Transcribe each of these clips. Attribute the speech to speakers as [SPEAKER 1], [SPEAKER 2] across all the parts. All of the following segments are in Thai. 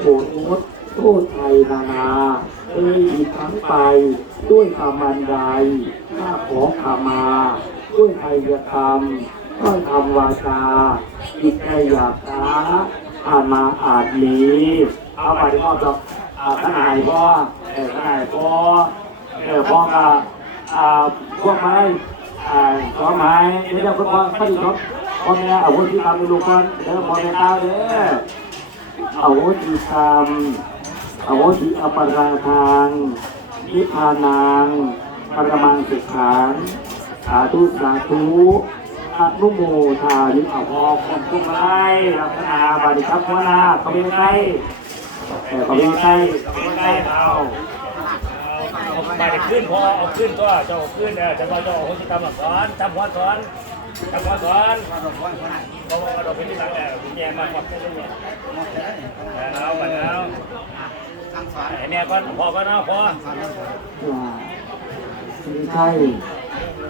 [SPEAKER 1] โกรธงดโทษไทยนานาเอ่ยอีกครั้งไปด้วยคำมันใดข้าขอขามา ด้วยไทยธรรมถ้อยคำวาจาจิตใจหยาบช้าอามาอาจนีเอาไปที่พ่อจะอาขนายพ่อเออขนายพ่อเออพ่อก็อ่าพวกไม้อ่าขอไม้ไม่ได้คนพ่อข้าดีครับพ่อแม่เอาวุธที่ทำในลูกก่อนเด้อพ่อแม่ตาเด้อ อโหติธรรมอโหติอปราทางนิพพานังปรมังสุขังสาธุสาธุอานุโมทายิอาภอคนกุ้ไล่ลักษณะบาดิครับหัวนาเขาเป็นไงแต่เขาเป็นไงเขาเป็นไงเอา
[SPEAKER 2] เอาไปขึ้นพอเอาขึ้นก็จะเอาขึ้นเออจะก็จะเอาคนที่ทำสอนทำพ่อสอน ทำพ่อสอนเพราะว่าเราเป็นที่หลังแหละแย่มากกว่าเป็นเนี่ยเอาไปแล้วไอ้เนี่ยก็พอก็นะพอ
[SPEAKER 1] ว่าสิริชัย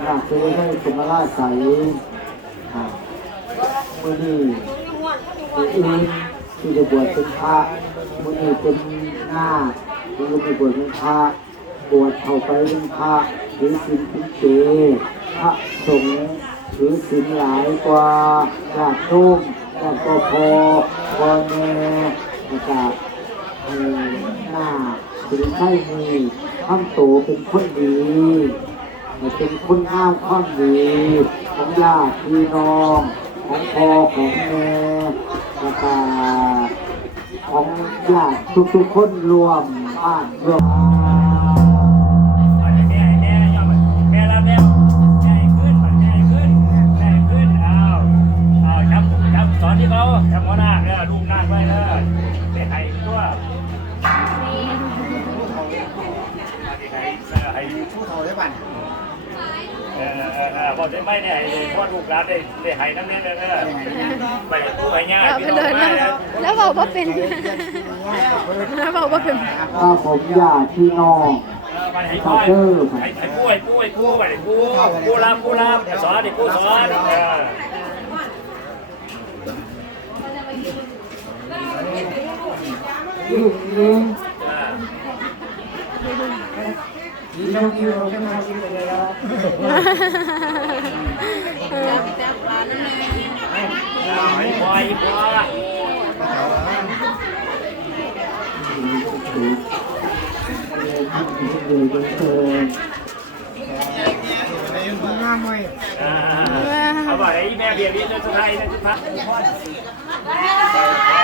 [SPEAKER 1] ราชสิริชัยสมราชใสอ่มือนี้มืออื่นที่จะบวชเป็นพระมือนี้เป็นหน้ามือนี้บวชเป็นพระบวชเข้าไปเป็นพระหรือสินพิเศษพระสงฆ์ หรือสินหลายกว่าญาติโยมญาติก็พอพอแม่นะครับเอ่อหน้าถึงไม่มีข้ามโตเป็นคนดีเป็นคนงามความดีของญาติพี่น้องของพ่อของแม่แล้วก็ของญาติทุกๆคนรวมบ้านรวม
[SPEAKER 2] สอนที่เขาจับหัวหน้าเนี่ยลูกหน้าไปเลยเป็นไห้ตัวให้
[SPEAKER 3] ผู้เฒ่าได้บ้าน
[SPEAKER 2] เออเออเออบอกได้ไหมเนี่ยพ่อลูกหลานได้ได้ให้น้ำเนี่ยเออไปผู้ให้ง่าย
[SPEAKER 4] เราไปเลยแล้วแล้วบอกว่าเป็นแล้วบอกว่าเป็น
[SPEAKER 1] ถ้าผมญาติพี่นอง
[SPEAKER 2] มันให้พ่อให้ให้ผู้ให้ผู้ให้ผู้ไปผู้ผู้รับผู้รับสอนดิผู้สอน เออ
[SPEAKER 1] ลูกเองที่น้องอยู่ที่มาที่ไหนแล้ว
[SPEAKER 2] ให้พ่อให้พ่อ
[SPEAKER 3] งามเว้ย
[SPEAKER 2] เอาไปแม่เบียร์เบียร์สุดท้ายนะสุดท้ายพ่อ